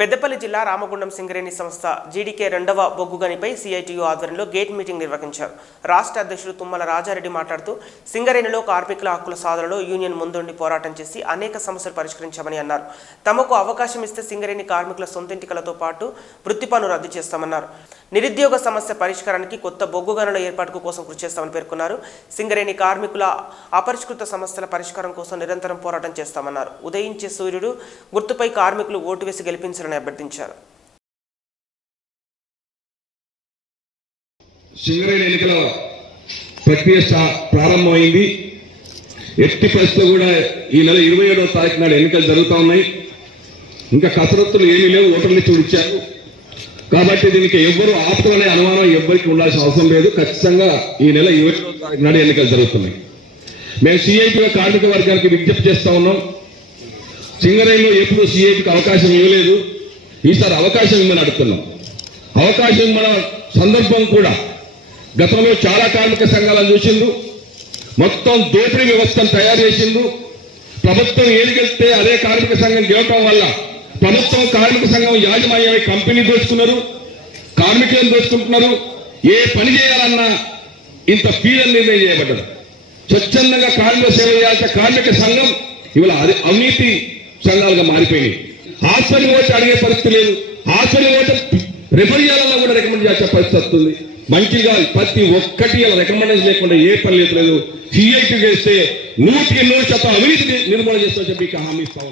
పెద్దపల్లి జిల్లా రామగుండం సింగరేణి సంస్థ జీడీకే రెండవ బొగ్గుగనిపై సిఐటియు ఆధ్వర్యంలో గేట్ మీటింగ్ నిర్వహించారు. రాష్ట్ర అధ్యక్షుడు తుమ్మల రాజారెడ్డి మాట్లాడుతూ సింగరేణిలో కార్మికుల హక్కుల సాధనలో యూనియన్ ముందుండి పోరాటం చేసి అనేక సమస్యలు పరిష్కరించామని అన్నారు. తమకు అవకాశం ఇస్తే సింగరేణి కార్మికుల సొంతింటికలతో పాటు వృత్తి పన్ను రద్దు చేస్తామన్నారు. నిరుద్యోగ సమస్య పరిష్కారానికి కొత్త బొగ్గు గనుల ఏర్పాటుకు కోసం కృషి చేస్తామని పేర్కొన్నారు. సింగరేణి కార్మికుల అపరిష్కృత సమస్యల పరిష్కారం కోసం నిరంతరం పోరాటం చేస్తామన్నారు. ఉదయించే సూర్యుడు గుర్తుపై కార్మికులు ఓటు వేసి గెలిపించాలని అభ్యర్థించారు. సింగరేణి ఎన్నికల ప్రక్రియ ప్రారంభమైంది. ఎట్టి పరిస్థితి కూడా ఈ నెల ఇరవై ఏడవ తారీఖు నాడు ఎన్నికలు జరుగుతూ ఉన్నాయి. ఇంకా కసరత్తులు ఏమీ లేవు ఓటర్లు చూడిచ్చారు కాబట్టి దీనికి ఎవ్వరూ ఆపుతారనే అనుమానం ఎవ్వరికి ఉండాల్సిన అవసరం లేదు. ఖచ్చితంగా ఈ నెల ఇరవై ఏడవ తారీఖు నాడు ఎన్నికలు జరుగుతున్నాయి. మేము సిఐటిగా కార్మిక వర్గానికి విజ్ఞప్తి చేస్తా ఉన్నాం. సింగరేణిలో ఎప్పుడు సిఐటికి అవకాశం ఇవ్వలేదు. ఈసారి అవకాశం ఇమ్మని అడుగుతున్నాం. అవకాశం మన సందర్భం కూడా గతంలో చాలా కార్మిక సంఘాలను చూసిండు మొత్తం దోపిడీ వ్యవస్థను తయారు చేసిండు ప్రభుత్వం ఏదిగెళ్తే అదే కార్మిక సంఘం గెలవటం వల్ల ప్రభుత్వం కార్మిక సంఘం యాజమాన్యమై కంపెనీ దోచుకున్నారు కార్మికులను దోచుకుంటున్నారు ఏ పని చేయాలన్నా ఇంత ఫీజులు నిర్ణయం చేయబడ్డది స్వచ్ఛందంగా కార్మిక సేవ చేయాల్సిన కార్మిక సంఘం ఇవాళ అవినీతి సంఘాలుగా మారిపోయినాయి హాస్టల్ ఓటు అడిగే పరిస్థితి లేదు. హాస్టల్ ఓటు రిఫర్ చేయాలన్నా కూడా రికమెండ్ చేసే పరిస్థితి వస్తుంది. మంచిగా ప్రతి ఒక్కటి రికమెండేషన్ లేకుండా ఏ పని లేదు. లేదు. సిఐటి చేస్తే నూటికి నూరు శాతం అవినీతి నిర్మూలన చేస్తామని చెప్పి హామీ ఇస్తా